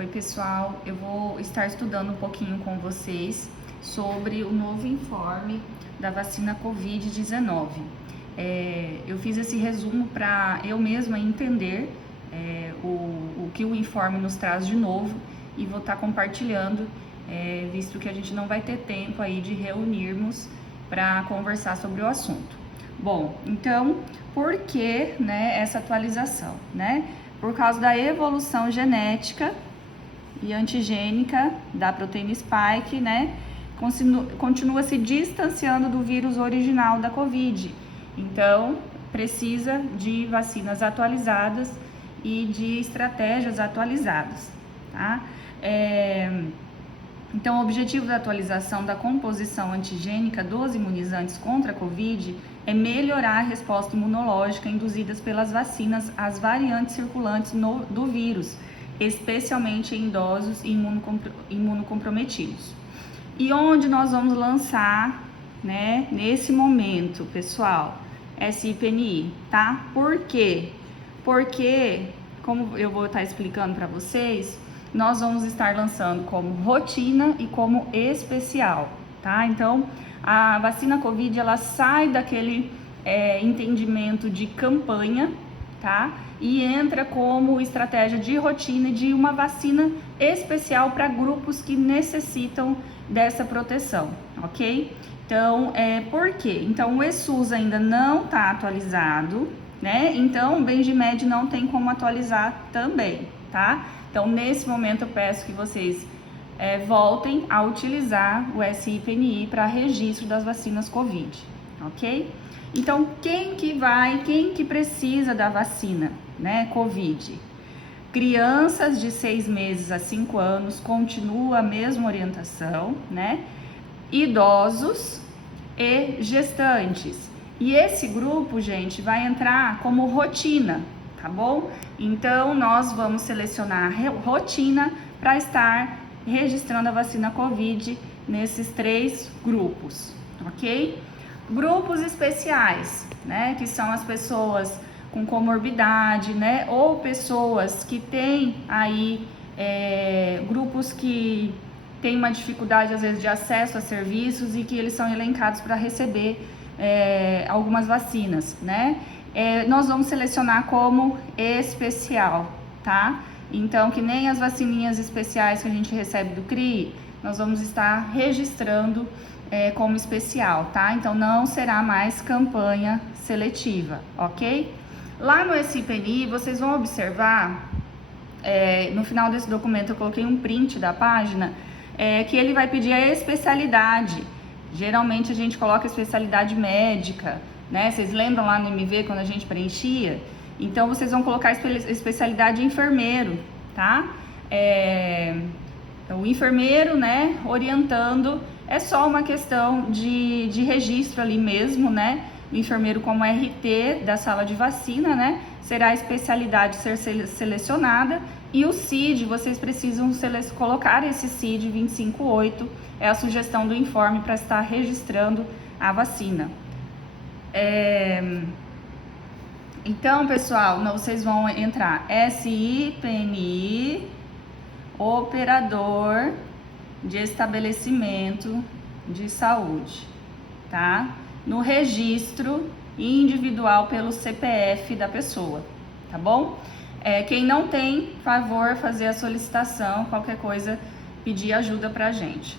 Oi pessoal, eu vou estar estudando um pouquinho com vocês sobre o novo informe da vacina Covid-19. Eu fiz esse resumo para eu mesma entender o que o informe nos traz de novo e vou estar compartilhando, visto que a gente não vai ter tempo aí de reunirmos para conversar sobre o assunto. Bom, então, por que essa atualização? Por causa da evolução genética e antigênica da proteína spike, continua se distanciando do vírus original da Covid. Então, precisa de vacinas atualizadas e de estratégias atualizadas, tá? Então, o objetivo da atualização da composição antigênica dos imunizantes contra a Covid é melhorar a resposta imunológica induzidas pelas vacinas às variantes circulantes do vírus, especialmente em idosos e imunocomprometidos. E onde nós vamos lançar, nesse momento, pessoal, SIPNI, tá? Por quê? Porque, como eu vou estar explicando para vocês, nós vamos estar lançando como rotina e como especial, tá? Então, a vacina Covid, ela sai daquele entendimento de campanha, tá? E entra como estratégia de rotina e de uma vacina especial para grupos que necessitam dessa proteção, ok? Então, por quê? Então, o ESUS ainda não está atualizado, Então, o Bendimed não tem como atualizar também, tá? Então, nesse momento, eu peço que vocês voltem a utilizar o SIPNI para registro das vacinas Covid, ok? Então, quem que precisa da vacina, Covid? Crianças de 6 meses a 5 anos, continua a mesma orientação, Idosos e gestantes. E esse grupo, gente, vai entrar como rotina, tá bom? Então, nós vamos selecionar a rotina para estar registrando a vacina Covid nesses 3 grupos, ok? Grupos especiais, que são as pessoas com comorbidade, ou pessoas que têm aí grupos que têm uma dificuldade, às vezes, de acesso a serviços e que eles são elencados para receber algumas vacinas, nós vamos selecionar como especial, tá? Então, que nem as vacininhas especiais que a gente recebe do CRI, nós vamos estar registrando como especial, tá? Então, não será mais campanha seletiva, ok? Lá no SIPNI, vocês vão observar, no final desse documento eu coloquei um print da página, que ele vai pedir a especialidade. Geralmente a gente coloca especialidade médica, Vocês lembram lá no MV quando a gente preenchia? Então, vocês vão colocar especialidade enfermeiro, tá? O enfermeiro, orientando, é só uma questão de registro ali mesmo, O enfermeiro como RT da sala de vacina, será a especialidade ser selecionada. E o CID, vocês precisam colocar esse CID 258, é a sugestão do informe para estar registrando a vacina. Então, pessoal, vocês vão entrar SIPNI, operador de estabelecimento de saúde, tá? No registro individual pelo CPF da pessoa, tá bom? Quem não tem, favor fazer a solicitação, qualquer coisa, pedir ajuda pra gente.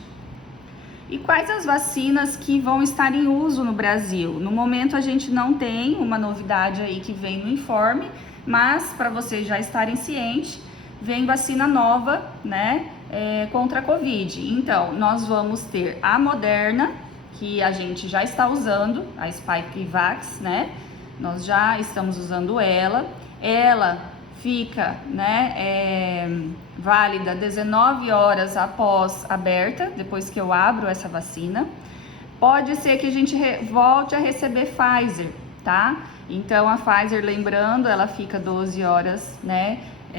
E quais as vacinas que vão estar em uso no Brasil? No momento a gente não tem uma novidade aí que vem no informe, mas para vocês já estarem cientes, vem vacina nova, contra a Covid. Então, nós vamos ter a Moderna, que a gente já está usando, a Spikevax, Nós já estamos usando ela. Ela fica, válida 19 horas após aberta, depois que eu abro essa vacina. Pode ser que a gente volte a receber Pfizer, tá? Então, a Pfizer, lembrando, ela fica 12 horas,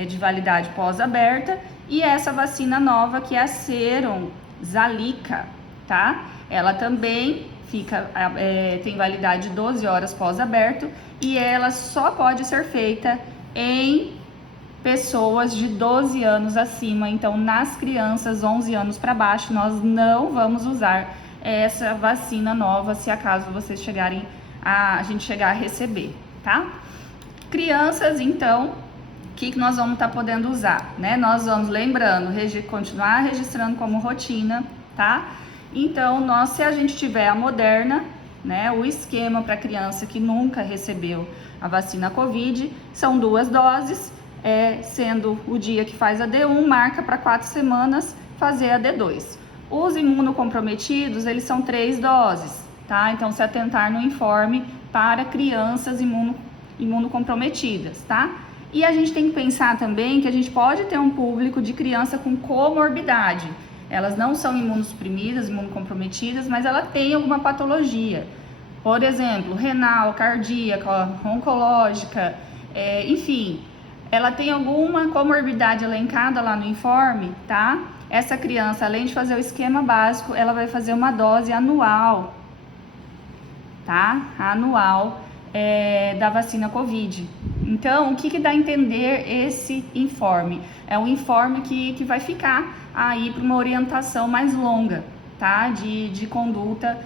de validade pós-aberta. E essa vacina nova, que é a Serum Zalica, tá? Ela também tem validade de 12 horas pós-aberto e ela só pode ser feita em pessoas de 12 anos acima. Então, nas crianças 11 anos para baixo, nós não vamos usar essa vacina nova, se acaso vocês chegarem a gente chegar a receber, tá? Crianças, então, o que nós vamos estar podendo usar, né? Nós vamos, lembrando, continuar registrando como rotina, tá? Então, se a gente tiver a Moderna, né, o esquema para criança que nunca recebeu a vacina Covid, são 2 doses, sendo o dia que faz a D1, marca para 4 semanas fazer a D2. Os imunocomprometidos, eles são 3 doses, tá? Então, se atentar no informe para crianças imunocomprometidas, tá? E a gente tem que pensar também que a gente pode ter um público de criança com comorbidade. Elas não são imunossuprimidas, imunocomprometidas, mas ela tem alguma patologia. Por exemplo, renal, cardíaca, oncológica, enfim, ela tem alguma comorbidade elencada lá no informe, tá? Essa criança, além de fazer o esquema básico, ela vai fazer uma dose anual, tá? Anual da vacina Covid. Então, o que dá a entender esse informe? É um informe que vai ficar aí para uma orientação mais longa, tá? De conduta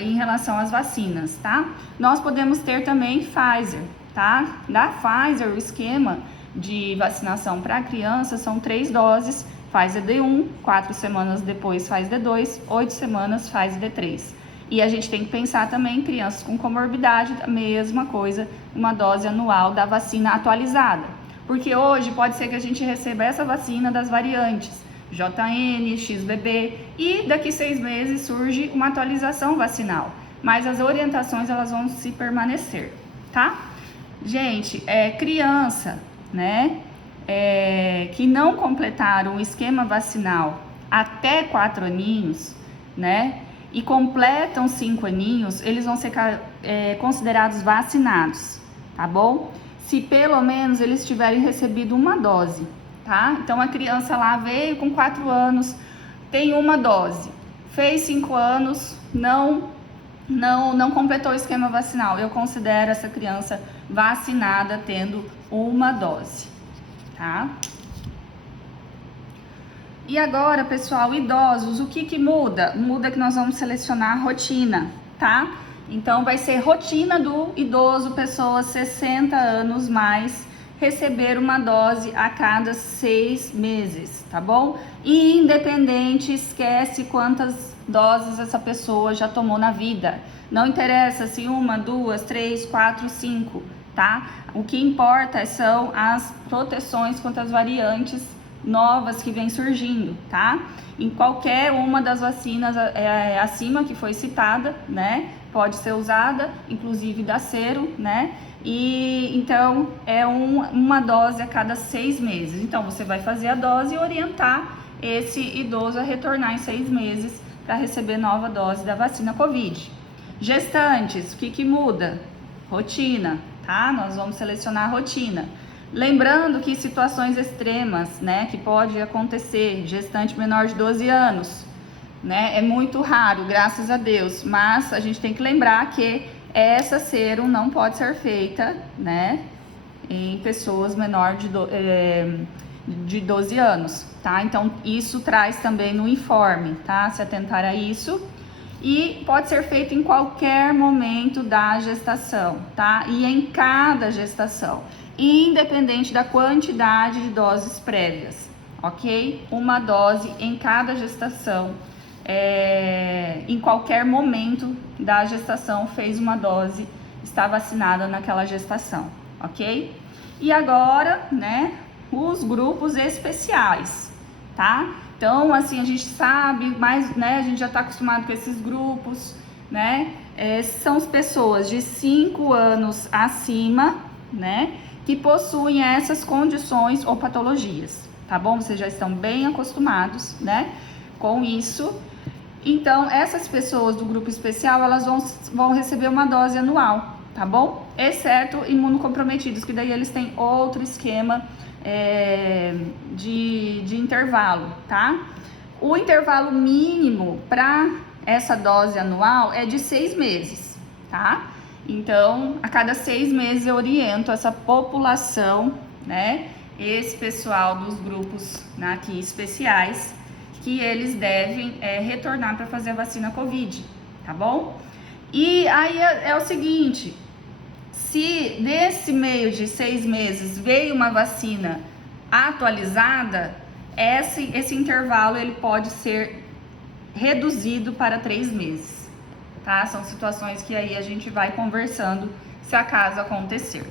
em relação às vacinas, tá? Nós podemos ter também Pfizer, tá? Da Pfizer, o esquema de vacinação para crianças são 3 doses, faz D1, 4 semanas depois faz D2, 8 semanas faz D3. E a gente tem que pensar também em crianças com comorbidade, a mesma coisa, uma dose anual da vacina atualizada. Porque hoje pode ser que a gente receba essa vacina das variantes JN, XBB, e daqui 6 meses surge uma atualização vacinal. Mas as orientações, elas vão se permanecer, tá? Gente, criança, né, que não completaram o esquema vacinal até 4 aninhos, né, e completam 5 aninhos, eles vão ser considerados vacinados, tá bom? Se pelo menos eles tiverem recebido uma dose, tá? Então a criança lá veio com 4 anos, tem uma dose, fez 5 anos, não completou o esquema vacinal, eu considero essa criança vacinada tendo uma dose, tá? E agora, pessoal, idosos, o que muda? Muda que nós vamos selecionar a rotina, tá? Então, vai ser rotina do idoso, pessoas 60 anos mais, receber uma dose a cada 6 meses, tá bom? E independente, esquece quantas doses essa pessoa já tomou na vida. Não interessa se 1, 2, 3, 4, 5, tá? O que importa são as proteções contra as variantes novas que vem surgindo, tá? Em qualquer uma das vacinas acima que foi citada, né? Pode ser usada, inclusive da Sero, né? E então é uma dose a cada 6 meses. Então você vai fazer a dose e orientar esse idoso a retornar em 6 meses para receber nova dose da vacina Covid. Gestantes, o que muda? Rotina, tá? Nós vamos selecionar a rotina. Lembrando que situações extremas, né, que pode acontecer, gestante menor de 12 anos, né, é muito raro, graças a Deus, mas a gente tem que lembrar que essa Sero não pode ser feita, né, em pessoas menor de 12 anos, tá? Então, isso traz também no informe, tá? Se atentar a isso. E pode ser feito em qualquer momento da gestação, tá? E em cada gestação, independente da quantidade de doses prévias, ok? Uma dose em cada gestação, em qualquer momento da gestação fez uma dose, está vacinada naquela gestação, ok? E agora, né, os grupos especiais, tá? Então, assim, a gente sabe, mas, né, a gente já está acostumado com esses grupos, né? São as pessoas de 5 anos acima, né, que possuem essas condições ou patologias, tá bom? Vocês já estão bem acostumados, né, com isso. Então, essas pessoas do grupo especial, elas vão receber uma dose anual, tá bom? Exceto imunocomprometidos, que daí eles têm outro esquema de intervalo, tá? O intervalo mínimo para essa dose anual é de 6 meses, tá? Então, a cada 6 meses eu oriento essa população, né, esse pessoal dos grupos, né, aqui especiais, que eles devem retornar para fazer a vacina Covid, tá bom? E aí é o seguinte, se nesse meio de 6 meses veio uma vacina atualizada, esse intervalo ele pode ser reduzido para 3 meses, tá? São situações que aí a gente vai conversando se acaso acontecer,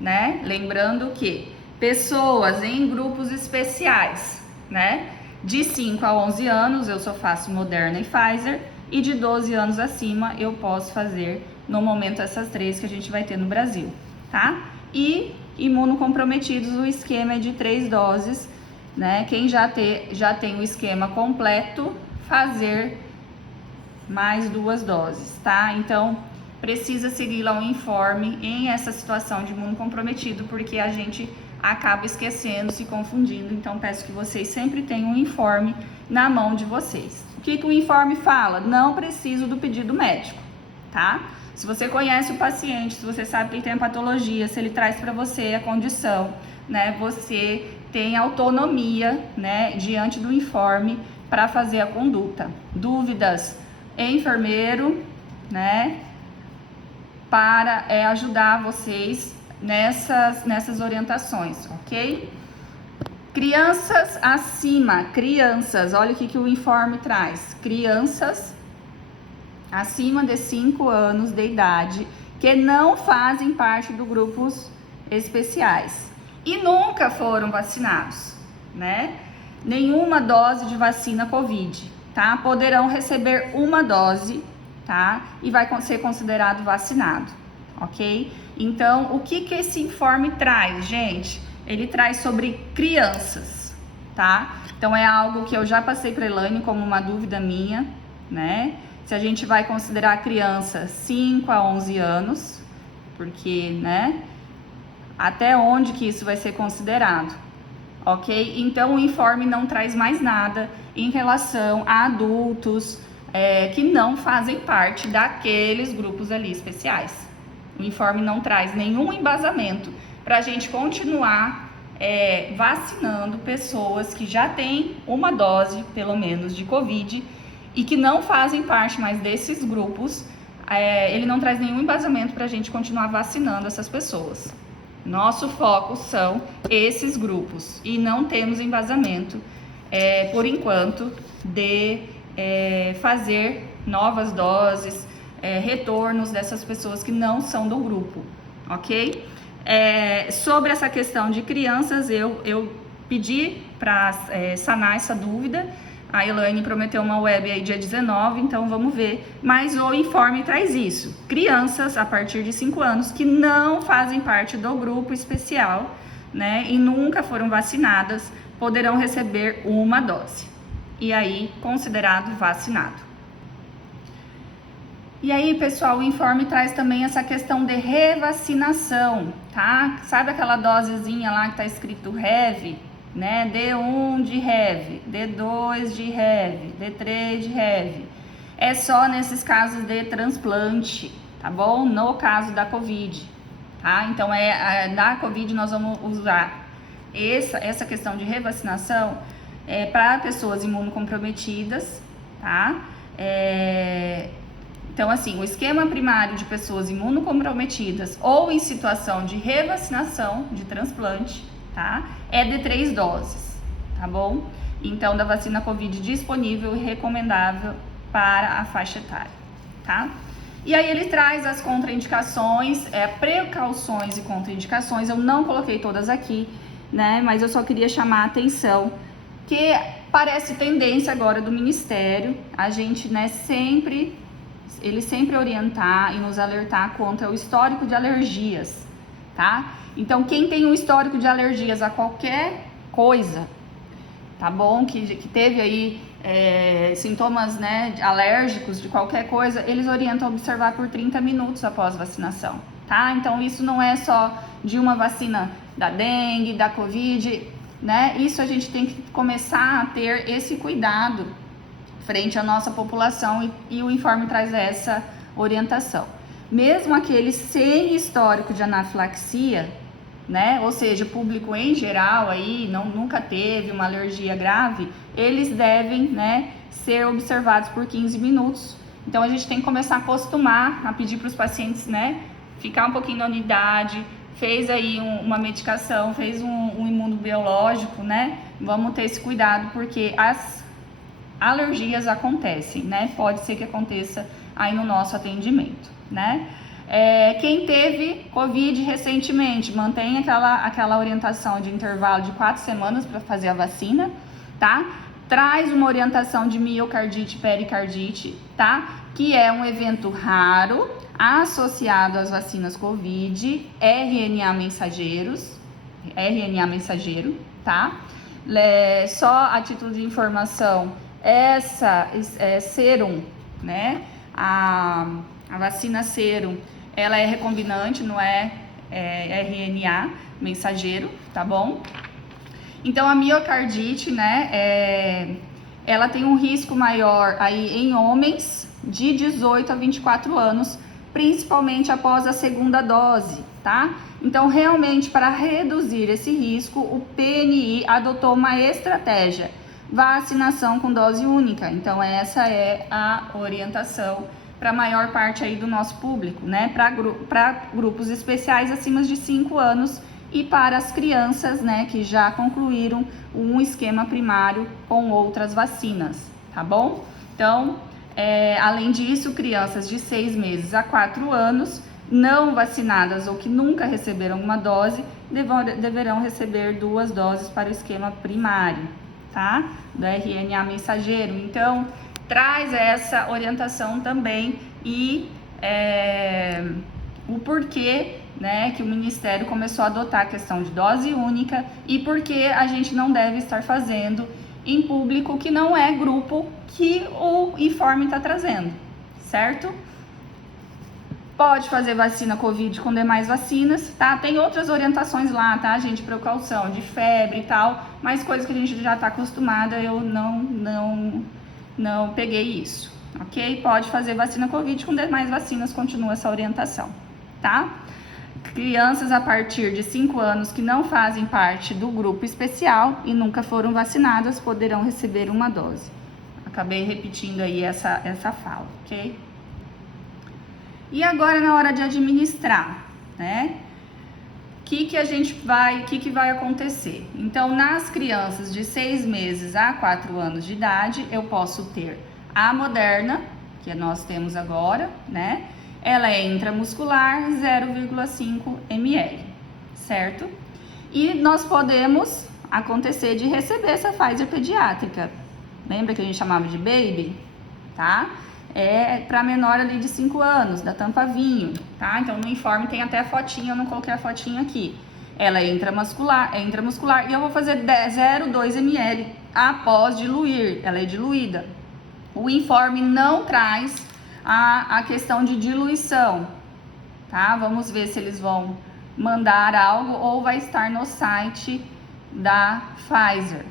né? Lembrando que pessoas em grupos especiais, né? De 5 a 11 anos eu só faço Moderna e Pfizer, e de 12 anos acima eu posso fazer no momento essas 3 que a gente vai ter no Brasil, tá? E imunocomprometidos, o esquema é de 3 doses, né? Quem já tem o esquema completo, fazer mais 2 doses, tá? Então, precisa seguir lá o informe em essa situação de imunocomprometido, porque a gente acaba esquecendo, se confundindo. Então, peço que vocês sempre tenham um informe na mão de vocês. O que o informe fala? Não preciso do pedido médico, tá? Se você conhece o paciente, se você sabe que ele tem a patologia, se ele traz para você a condição, né? Você tem autonomia, né? Diante do informe para fazer a conduta. Dúvidas? Enfermeiro, né? Para ajudar vocês nessas orientações, ok? Crianças acima, olha o que o informe traz. Crianças acima de 5 anos de idade que não fazem parte do grupos especiais e nunca foram vacinados, né? Nenhuma dose de vacina Covid, tá? Poderão receber uma dose, tá? E vai ser considerado vacinado, ok? Então, o que esse informe traz, gente? Ele traz sobre crianças, tá? Então, é algo que eu já passei para a Elaine como uma dúvida minha, né? Se a gente vai considerar criança 5 a 11 anos, porque, né? Até onde que isso vai ser considerado, ok? Então, o informe não traz mais nada em relação a adultos que não fazem parte daqueles grupos ali especiais. O informe não traz nenhum embasamento para a gente continuar vacinando pessoas que já têm uma dose, pelo menos, de Covid e que não fazem parte mais desses grupos. Ele não traz nenhum embasamento para a gente continuar vacinando essas pessoas. Nosso foco são esses grupos e não temos embasamento, por enquanto, de fazer novas doses, retornos dessas pessoas que não são do grupo, ok? Sobre essa questão de crianças, eu pedi para sanar essa dúvida. A Elaine prometeu uma web aí dia 19, então vamos ver. Mas o informe traz isso. Crianças a partir de 5 anos que não fazem parte do grupo especial, né, e nunca foram vacinadas, poderão receber uma dose. E aí, considerado vacinado. E aí, pessoal, o informe traz também essa questão de revacinação, tá? Sabe aquela dosezinha lá que tá escrito REV? Né? D1 de REV, D2 de REV, D3 de REV. É só nesses casos de transplante, tá bom? No caso da Covid, tá? Então, da Covid nós vamos usar essa questão de revacinação para pessoas imunocomprometidas, tá? Então, assim, o esquema primário de pessoas imunocomprometidas ou em situação de revacinação, de transplante, tá? É de 3 doses, tá bom? Então, da vacina Covid disponível e recomendável para a faixa etária, tá? E aí ele traz as contraindicações, precauções e contraindicações. Eu não coloquei todas aqui, né? Mas eu só queria chamar a atenção que parece tendência agora do Ministério, a gente, né, ele sempre orientar e nos alertar contra o histórico de alergias, tá? Então, quem tem um histórico de alergias a qualquer coisa, tá bom? Que teve aí sintomas, né, alérgicos de qualquer coisa, eles orientam a observar por 30 minutos após vacinação, tá? Então, isso não é só de uma vacina da dengue, da Covid, né? Isso a gente tem que começar a ter esse cuidado frente à nossa população e o informe traz essa orientação. Mesmo aqueles sem histórico de anafilaxia, né? Ou seja, público em geral aí nunca teve uma alergia grave, eles devem, né, ser observados por 15 minutos. Então a gente tem que começar a acostumar a pedir para os pacientes, né, ficar um pouquinho na unidade, fez aí uma medicação, fez um imunobiológico, né? Vamos ter esse cuidado porque as alergias acontecem, né? Pode ser que aconteça aí no nosso atendimento, né? Quem teve Covid recentemente, mantenha aquela orientação de intervalo de 4 semanas para fazer a vacina, tá? Traz uma orientação de miocardite e pericardite, tá? Que é um evento raro associado às vacinas Covid, RNA mensageiro, tá? Só a título de informação, essa Serum, né? A vacina Serum, ela é recombinante, não é RNA mensageiro, tá bom? Então a miocardite, né, ela tem um risco maior aí em homens de 18 a 24 anos, principalmente após a segunda dose, tá? Então realmente para reduzir esse risco, o PNI adotou uma estratégia, vacinação com dose única. Então essa é a orientação para a maior parte aí do nosso público, né? Para grupos especiais acima de 5 anos e para as crianças, né, que já concluíram um esquema primário com outras vacinas, tá bom? Então, além disso, crianças de 6 meses a 4 anos não vacinadas ou que nunca receberam uma dose deverão receber 2 doses para o esquema primário, tá? Do RNA mensageiro. Então, traz essa orientação também e o porquê, né, que o Ministério começou a adotar a questão de dose única e porque a gente não deve estar fazendo em público que não é grupo que o informe está trazendo, certo? Pode fazer vacina Covid com demais vacinas, tá? Tem outras orientações lá, tá, gente? Precaução de febre e tal, mas coisas que a gente já está acostumada, eu não peguei isso, ok? Pode fazer vacina Covid com demais vacinas, continua essa orientação, tá? Crianças a partir de 5 anos que não fazem parte do grupo especial e nunca foram vacinadas poderão receber uma dose. Acabei repetindo aí essa fala, ok? E agora na hora de administrar, né? O que vai acontecer? Então, nas crianças de 6 meses a 4 anos de idade, eu posso ter a Moderna, que nós temos agora, né? Ela é intramuscular, 0,5 ml, certo? E nós podemos acontecer de receber essa Pfizer pediátrica. Lembra que a gente chamava de baby? Tá? É para menor ali de 5 anos, da tampa vinho, tá? Então no informe tem até a fotinha, eu não coloquei a fotinha aqui. Ela é intramuscular e eu vou fazer 0,2 ml após diluir, ela é diluída. O informe não traz a questão de diluição, tá? Vamos ver se eles vão mandar algo ou vai estar no site da Pfizer,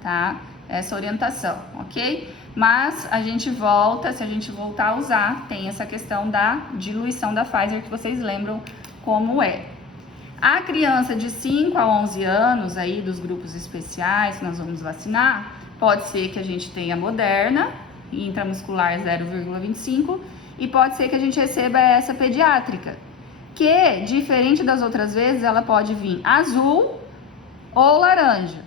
tá? Essa orientação, ok? Mas a gente volta, se a gente voltar a usar, tem essa questão da diluição da Pfizer que vocês lembram como é. A criança de 5 a 11 anos aí dos grupos especiais que nós vamos vacinar, pode ser que a gente tenha Moderna, intramuscular 0,25 e pode ser que a gente receba essa pediátrica, que diferente das outras vezes ela pode vir azul ou laranja,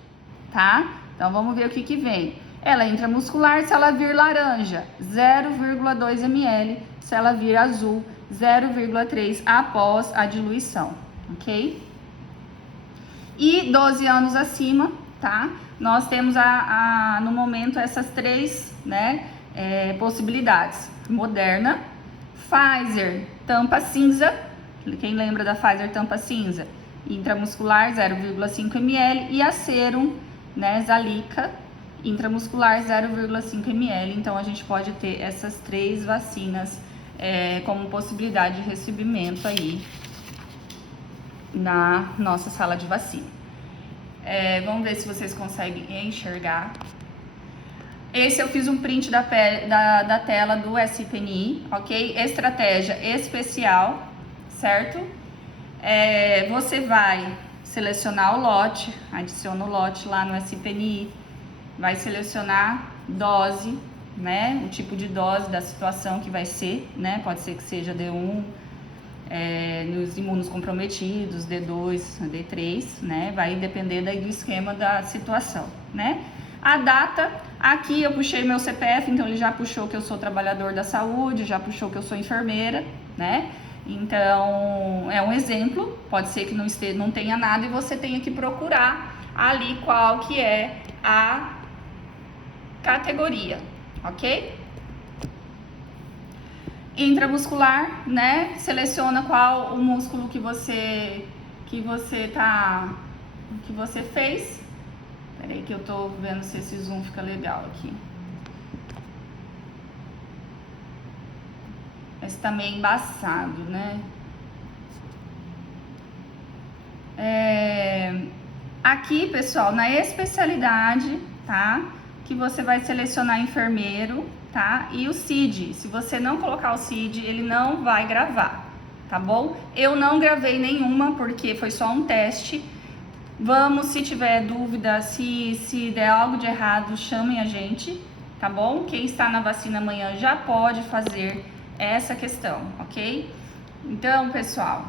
tá? Então vamos ver o que vem. Ela é intramuscular, se ela vir laranja, 0,2 ml, se ela vir azul, 0,3 após a diluição, ok? E 12 anos acima, tá? Nós temos no momento essas 3, né, possibilidades. Moderna, Pfizer tampa cinza, quem lembra da Pfizer tampa cinza? Intramuscular 0,5 ml e a Serum, né, Zalica, intramuscular 0,5 ml. Então a gente pode ter essas 3 vacinas como possibilidade de recebimento aí na nossa sala de vacina. Vamos ver se vocês conseguem enxergar. Esse eu fiz um print da tela do SPNI, ok? Estratégia especial, certo? Você vai selecionar o lote, adiciona o lote lá no SPNI, vai selecionar dose, né? O tipo de dose da situação que vai ser, né? Pode ser que seja D1, nos imunos comprometidos, D2, D3, né? Vai depender daí do esquema da situação, né? A data, aqui eu puxei meu CPF, então ele já puxou que eu sou trabalhador da saúde, já puxou que eu sou enfermeira, né? Então, é um exemplo, pode ser que não tenha nada e você tenha que procurar ali qual que é a categoria, ok? Intramuscular, né? Seleciona qual o músculo que você fez. Peraí que eu tô vendo se esse zoom fica legal aqui. Mas tá meio embaçado, né? Aqui, pessoal, na especialidade, tá? Que você vai selecionar enfermeiro, tá? E o CID. Se você não colocar o CID, ele não vai gravar, tá bom? Eu não gravei nenhuma porque foi só um teste. Vamos, se tiver dúvida, se der algo de errado, chamem a gente, tá bom? Quem está na vacina amanhã já pode fazer essa questão, ok? Então, pessoal,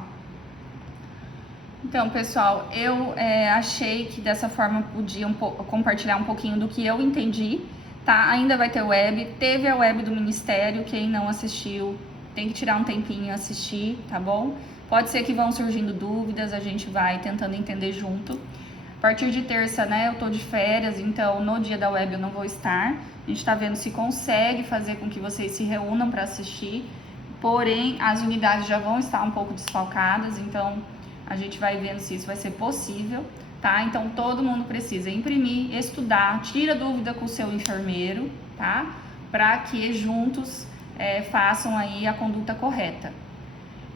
eu achei que dessa forma podia compartilhar um pouquinho do que eu entendi, tá? Ainda vai ter web, teve a web do Ministério, quem não assistiu tem que tirar um tempinho e assistir, tá bom? Pode ser que vão surgindo dúvidas, a gente vai tentando entender junto. A partir de terça, né, eu tô de férias, então no dia da web eu não vou estar. A gente tá vendo se consegue fazer com que vocês se reúnam para assistir, porém as unidades já vão estar um pouco desfalcadas, então a gente vai vendo se isso vai ser possível, tá? Então todo mundo precisa imprimir, estudar, tira dúvida com o seu enfermeiro, tá? Para que juntos façam aí a conduta correta.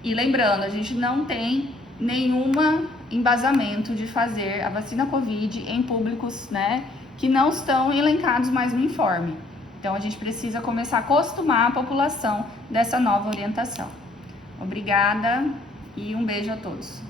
E lembrando, a gente não tem nenhum embasamento de fazer a vacina Covid em públicos, né, que não estão elencados mais no informe. Então a gente precisa começar a acostumar a população dessa nova orientação. Obrigada e um beijo a todos.